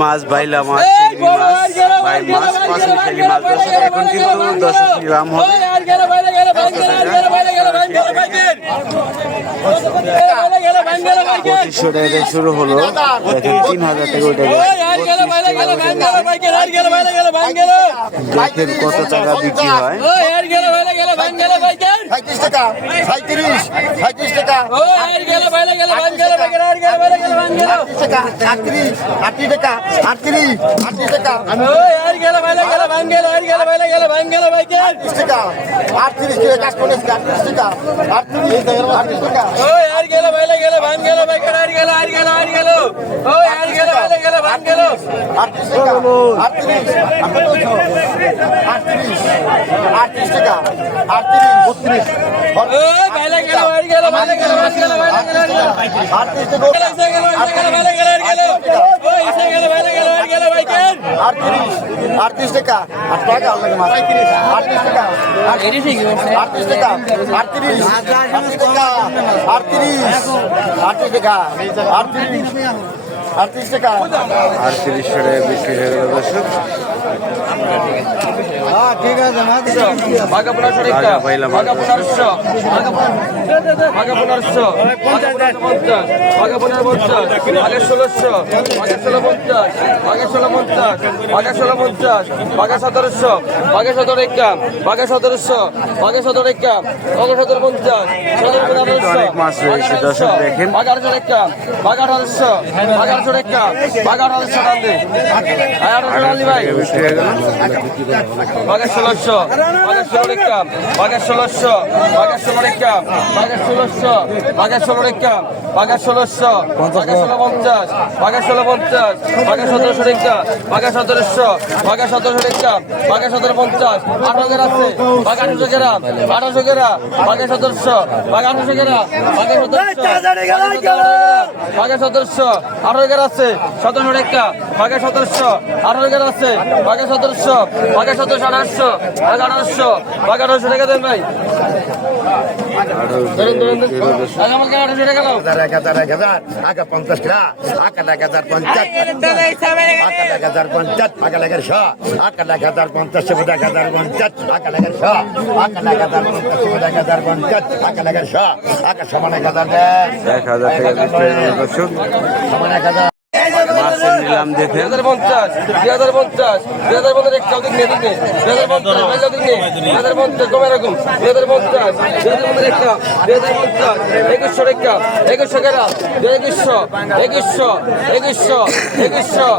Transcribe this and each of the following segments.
মাছ, বাইলা মাছ, চিংড়ি মাছ, ভাই মাছ, পাঁচমিশালি মাছ দর্শক এখন কিন্তু 10 গ্রাম হবে। পঁচিশশো টাকা শুরু হলো, দেখেন 3000 টাকা ওইটা দেখেন কত টাকা বিক্রি হয়। 35 টাকা 37 38 টাকা 38 টাকা 38 টাকা 38 টাকা 38 টাকা 3800 টাকা বিক্রি হয়ে গেল দর্শক। ঠিক আছে বাইলা মাছ অনেক মাছ রয়েছে দর্শক দেখেন। বাঘের 1600 বাঘের 16 টাকা বাঘের 1600 বাঘের 16 টাকা বাঘের 1600 বাঘের 16 টাকা বাঘের 1600 বাঘের 1650 বাঘের 1650 বাঘের 1700 টাকা বাঘের 1700 বাঘের 1700 টাকা বাঘের 1750 1800 আছে বাঘ 1800 গ্রাম 1800 গ্রাম বাঘের 1700 বাঘ 1800 গ্রাম বাঘের 1700 বাঘের 1700 18 গ্রাম আছে 1700 টাকা বাঘের 1700 18 গ্রাম আছে বাঘের 1700 বাঘের 1700 1800 বাঘ 1800 বাঘ 1800 টাকা দেন ভাই আমাকে 1800 টাকা দাও 1000 আগে 50 টাকা আগে 1050 আগে 1050 আগে 100 আগে 1050 সেটা 1050 আগে 100 আগে 1050 আগে 100 আগে সমান 1000 দেন 1000 টাকা বিক্রি হয়ে গেল দর্শক। সমান 1000 মাছের নিলাম দেখেন। 2050 2050 2050 একটা দিক নেই দিকে 2050 ভাইলা দিক নেই 2050 কমে রাখুন 2050 2050 একটা 2050 2100 টাকা 2100 টাকা 2100 2100 2100 2100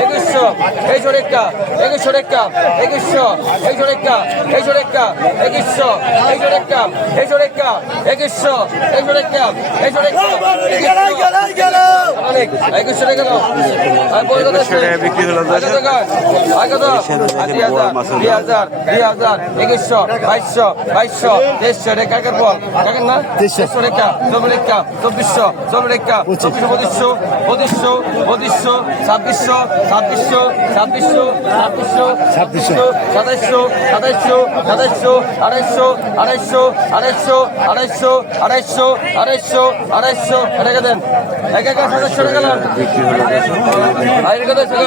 2100 2100 টাকা 2100 টাকা 2100 2100 টাকা 2100 টাকা 2100 2100 টাকা 2100 টাকা 2100 2100 টাকা 2100 টাকা অনেক 2100 টাকা দাও আর বল কত 2100 টাকা বিক্রি হলো দর্শক। 2000 2100 2200 2300 টাকা কাকার বল কাকার না 2300 টাকা 24 টাকা 2400 টাকা 2500 2500 2500 2600 2600 2600 2600 2700 2700 2700 250 250 250 250 250 250 টাকা দেন এক এক 700 টাকা দাও বিক্রি হলো দর্শক। আইর কত ছিল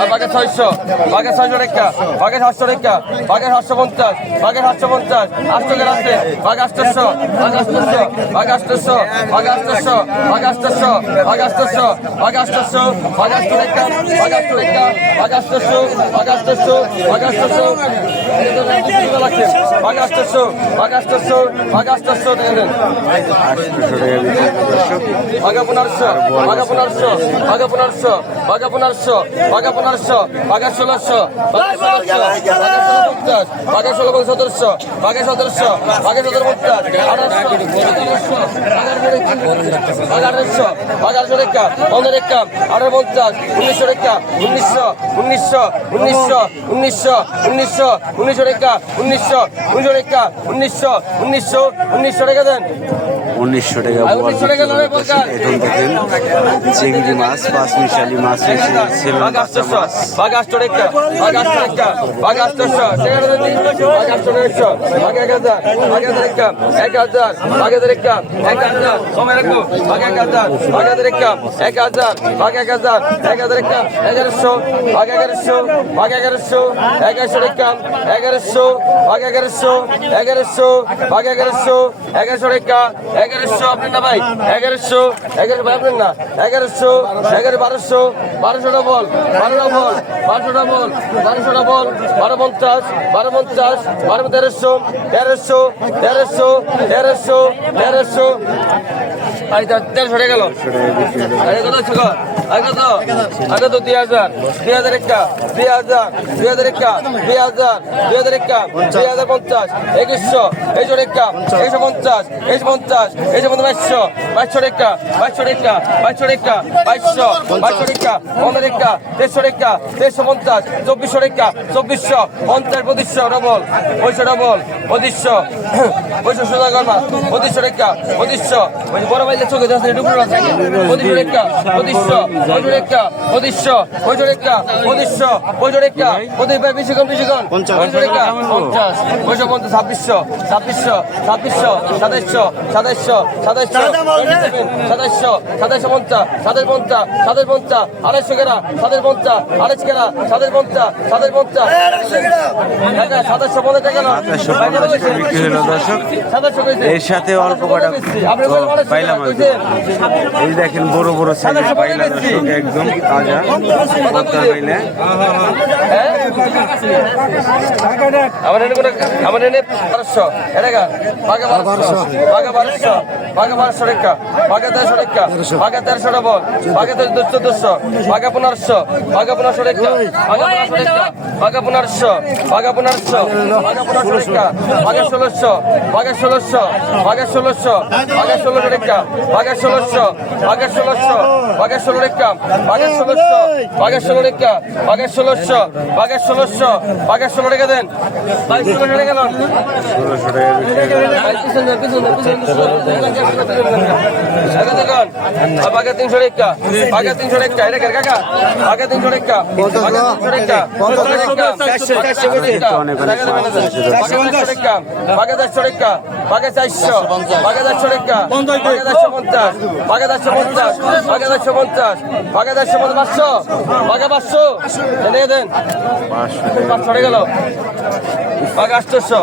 আর বাকি 600 বাকি 600 টাকা বাকি 700 টাকা বাকি 750 বাকি 750 800 টাকা আছে বাকি 800 বাকি 800 বাকি 800 বাকি 800 বাকি 800 বাকি 800 বাকি 800 বাকি 800 টাকা বাকি 800 টাকা বাকি 800 বাকি 800 বাকি 800 বাকি 800 বাকি 800 বাকি 800 টাকা দেন 800 টাকা বিক্রি হলো দর্শক। বাঘা 1500 বাঘা 1500 বাঘা 1500 বাঘা 1500 বাঘা 1500 বাঘা 1600 বাঘা 1650 বাঘা 1700 বাঘা 1700 বাঘা 1750 বাঘা 1800 বাঘা 1800 টাকা 15 টাকা 1850 1900 টাকা 1900 1900 1900 1900 1900 টাকা 1900 টাকা 1900 1900 টাকা দেন 1900 টাকা আর বল 1900 টাকা লড়াই বল কার? এখন দেখেন চিংড়ি মাছ পাঁচ মিশালি মাছ ছিল বাঘ 800 বাঘ 800 টাকা বাঘ 800 টাকা বাঘ 800 টাকা বাঘ 800 বাঘ 1000 বাঘ 1000 টাকা 1000 বাঘ 1000 টাকা 1000 সময় রাখো বাঘ 1000 বাঘ 1000 টাকা 1000 বাঘ 1000 1000 টাকা 1100 বাঘ 1100 বাঘ 1100 1100 টাকা 1100 বাঘ 1100 1100 বাঘ 1100 1100 টাকা 1100 আপনার না ভাই 1100 11 ভাই আপনার না 1100 11 1200 1200 বল 12 বল 1200 বল 1200 বল 1250 1250 1300 1300 1300 1300 1300 আরে 1300 টাকা গেল আরে কত ছিল আগে তো 2000 2000 টাকা 2000 2000 টাকা 2000 2000 টাকা 2050 2100 2100 টাকা 150 150 150 2200 টাকা 2200 টাকা 2200 টাকা 2200 2200 টাকা 15 টাকা 150 টাকা 150 2400 টাকা 2400 50 2500 ডবল 2500 ডবল 2500 2500 সোজা করবা 2500 টাকা 2500 ওই বড় ভাইলে চোখে যাচ্ছে ডুবুর আছে 2500 টাকা 2500 2500 টাকা 2500 2500 টাকা 2500 2500 টাকা 25 ভাই বেশি কম 2500 টাকা 50 2550 2600 2600 2600 2700 2700 2700 2750 2750 2750 250 কেরা 2750 250 কেরা 2750 2750 টাকা 2750 টাকা না 2750 বিক্রি হলো দর্শক। 2700 কইছে এর সাথে অল্প কটা আপনি পাইলাম আর কি। এই দেখেন বড় বড় সাইজের পাইলা দর্শক একদম তাজা বাচ্চা পাইলে আমার এনে 1200 এটাকা বাঘা 1200 বাঘা 1200 বাঘা 1200 টাকা বাঘা 1300 টাকা বাঘা 1300 বল বাঘা 1400 বাঘা 1500 বাঘা 1500 টাকা বাঘা 1500 টাকা বাঘা 1500 বাঘা 1500 বাঘা 1500 টাকা বাঘা 1600 বাঘা 1600 বাঘা 1600 বাঘা 16 টাকা বাঘা 1600 বাঘা 1600 বাঘা 16 টাকা বাঘা 1600 বাঘা 16 টাকা বাঘা 1600 বাঘা 1600 বাঘা 16 টাকা দেন 2200 টাকা দেন 1600 টাকা বিক্রি হলো। বাঘা 300 টাকা বাঘা 300 টাকা এটা কাকা বাঘা 300 টাকা বাঘা 300 টাকা বাঘা 400 টাকা বাঘা 400 বাঘা 400 টাকা বাঘা 450 বাঘা 450 বাঘা 450 বাঘা 450 বাঘা 500 এনে দেন 500 টাকা গেল বাঘা 800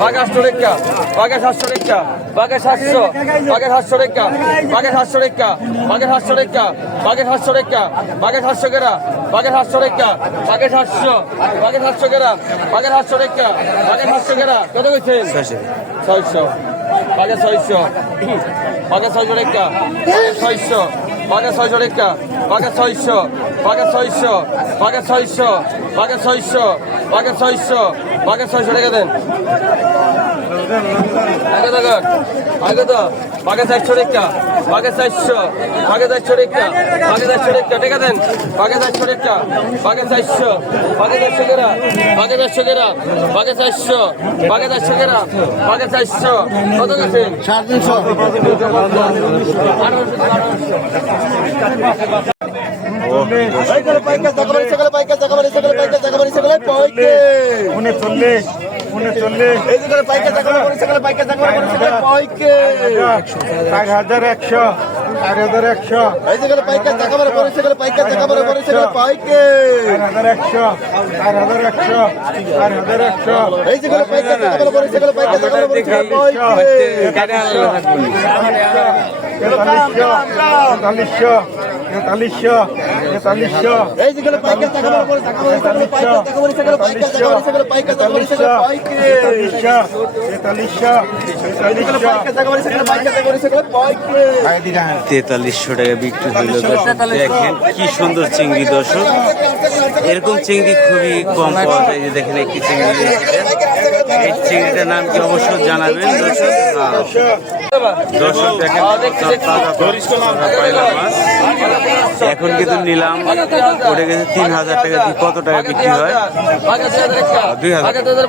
বাঘা 800 টাকা বাঘা 700 টাকা বাঘা 700 বাঘা 700 টাকা বাঘা 700 টাকা বাঘা 700 টাকা বাঘা 700 টাকা বাঘা 700 কেরা বাঘা 700 টাকা বাঘা 700 বাঘা 700 কেরা বাঘা 700 টাকা বাঘা 700 কেরা কত কইছেন 600 বাঘা 600 বাঘা 600 টাকা বাঘা 600 বাঘা 600 টাকা বাঘা 600 বাঘা 600 বাঘা 600 বাঘা 600 বাঘা 600 বাঘা 600 টাকা দেন আগে তো বাঘা 400 টাকা বাঘা 400 বাঘা 400 টাকা বাঘা 400 টাকা টাকা দেন বাঘা 400 টাকা বাঘা 400 বাঘা 400 কেরা বাঘা 400 কেরা বাঘা 400 বাঘা 400 কেরা বাঘা 400 কত গেছেন 4300 টাকা বিক্রি হলো দর্শক। দেখেন কি সুন্দর চিংড়ি দর্শক, এরকম চিংড়ি খুবই কম পাওয়া যায়। যে দেখেন একটি চিংড়ি, এই চিংড়িটার নাম কি অবশ্যই জানাবেন দর্শক। দর্শক দেখেন পাইলা মাছ এখন কিন্তু নিলাম উঠে গেছে 3000 টাকা দিয়ে। কত টাকা বিক্রি হয়? 2000।